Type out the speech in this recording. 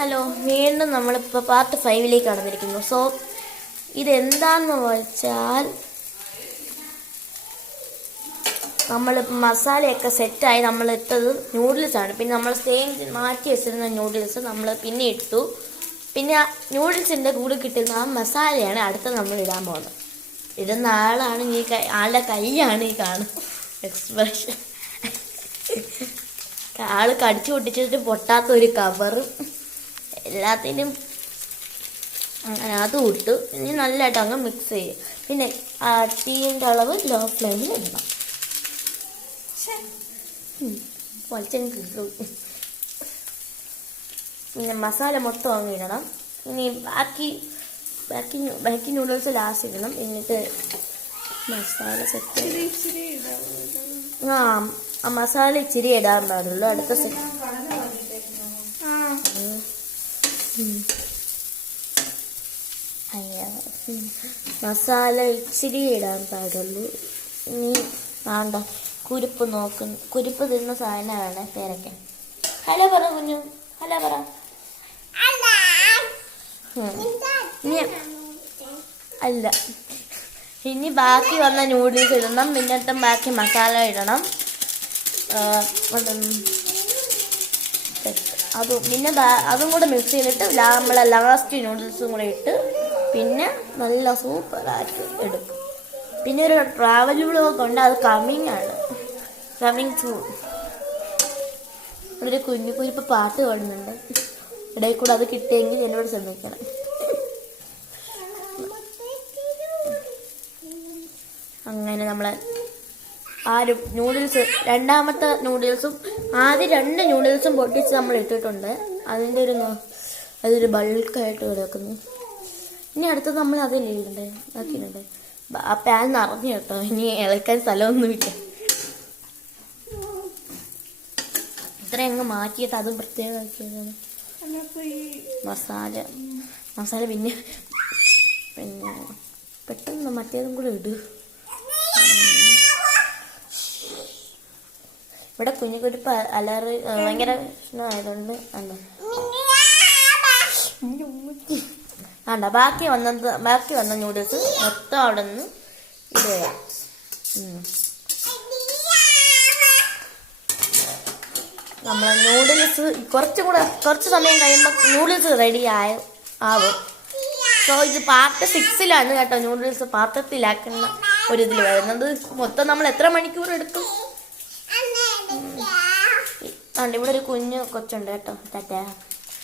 Hello, വീണ്ടും നമ്മളിപ്പോൾ part 5 കടന്നിരിക്കുന്നു. So ഇതെന്താണെന്ന് വെച്ചാൽ നമ്മൾ മസാലയൊക്കെ സെറ്റായി നമ്മൾ ഇട്ടത് നൂഡിൽസാണ്. പിന്നെ നമ്മൾ മാറ്റി വെച്ചിരുന്ന നൂഡിൽസ് നമ്മൾ പിന്നെ ഇട്ടു. പിന്നെ നൂഡിൽസിൻ്റെ കൂടെ കിട്ടുന്ന ആ മസാലയാണ് അടുത്ത് നമ്മൾ ഇടാൻ പോകുന്നത്. ഇടുന്ന ആളാണ് ആളുടെ കൈയാണ് ഈ കാണുന്നത് എക്സ്പ്രഷൻ. ആള് കടിച്ചു പൊട്ടിച്ചിട്ട് പൊട്ടാത്തൊരു കവറും എല്ലാത്തിനും അങ്ങനെ അതും ഇട്ടു. ഇനി നല്ലതായിട്ട് അങ്ങ് മിക്സ് ചെയ്യും. പിന്നെ തീൻ്റെ അളവ് ലോ ഫ്ലെയിമിൽ ഇടണം. പിന്നെ മസാല മൊത്തം അങ്ങ് ഇടണം. ഇനി ബാക്കി നൂഡിൽസ് ലാസ്റ്റ് ഇടണം. എന്നിട്ട് മസാല സെറ്റ് ആ മസാല ഇച്ചിരി ഇടാൻ പാടുള്ളൂ. അടുത്ത സെറ്റ് മസാല ഇച്ചിരി ഇടാൻ പാടുള്ളൂ. ഇനി വേണ്ട കുരുപ്പ് തിന്ന സാധനമാണ് പേരക്ക. ഹലോ പറ കുഞ്ഞു, ഹലോ പറ. അല്ല, ഇനി ബാക്കി വന്ന നൂഡിൽസ് ഇടണം. പിന്നത്തെ ബാക്കി മസാല ഇടണം. പിന്നെ അതും കൂടെ മിക്സ് ചെയ്തിട്ട് നമ്മളെ ലാസ്റ്റ് നൂഡിൽസും കൂടെ ഇട്ട് പിന്നെ നല്ല സൂപ്പറാക്കി എടുക്കും. പിന്നെ ഒരു ട്രാവൽ വ്ലോഗ് ഉണ്ട്, അത് കമ്മിങ് സൂൺ. ഒരു കുരിപ്പ് പാട്ട് പാടുന്നുണ്ട്. ഇടയിൽ കൂടെ അത് കിട്ടിയെങ്കിൽ എന്നോട് ശ്രമിക്കണം. അങ്ങനെ നമ്മളെ ആ ഒരു നൂഡിൽസ്, രണ്ടാമത്തെ നൂഡിൽസും ആദ്യം 2 നൂഡിൽസും പൊട്ടിച്ച് നമ്മൾ ഇട്ടിട്ടുണ്ട്. അതൊരു ബൾക്കായിട്ട് കിടക്കുന്നു. ഇനി അടുത്തത് നമ്മൾ അതില്ലേ ഇടണ്ടേ, ആക്കിയിടണ്ടേ. ആ പാൻ നിറഞ്ഞു കേട്ടോ. ഇനി ഇളക്കാൻ സ്ഥലമൊന്നുമില്ല. ഇത്ര അങ്ങ് മാറ്റിയിട്ട് അതും പ്രത്യേകമാക്കിയതാണ്. മസാല പിന്നെ പെട്ടെന്ന് മറ്റേതും കൂടെ ഇട്. ഇവിടെ കുഞ്ഞുകുരിപ്പ് അലറി ഭയങ്കര പ്രശ്നമായതുകൊണ്ട് ബാക്കി വന്ന നൂഡിൽസ് മൊത്തം അവിടെ നിന്ന് ഇടുക. നമ്മളെ നൂഡിൽസ് കുറച്ച് സമയം കഴിയുമ്പോൾ നൂഡിൽസ് റെഡി ആവും. സോ ഇത് പാർട്ട് 6 കേട്ടോ. നൂഡിൽസ് പാത്രത്തിലാക്കുന്ന ഒരിതിൽ വരുന്നത്. മൊത്തം നമ്മൾ എത്ര മണിക്കൂർ എടുക്കും? ഇവിടെ ഒരു കുഞ്ഞു കൊച്ചുണ്ട് കേട്ടോ. ടാറ്റാ.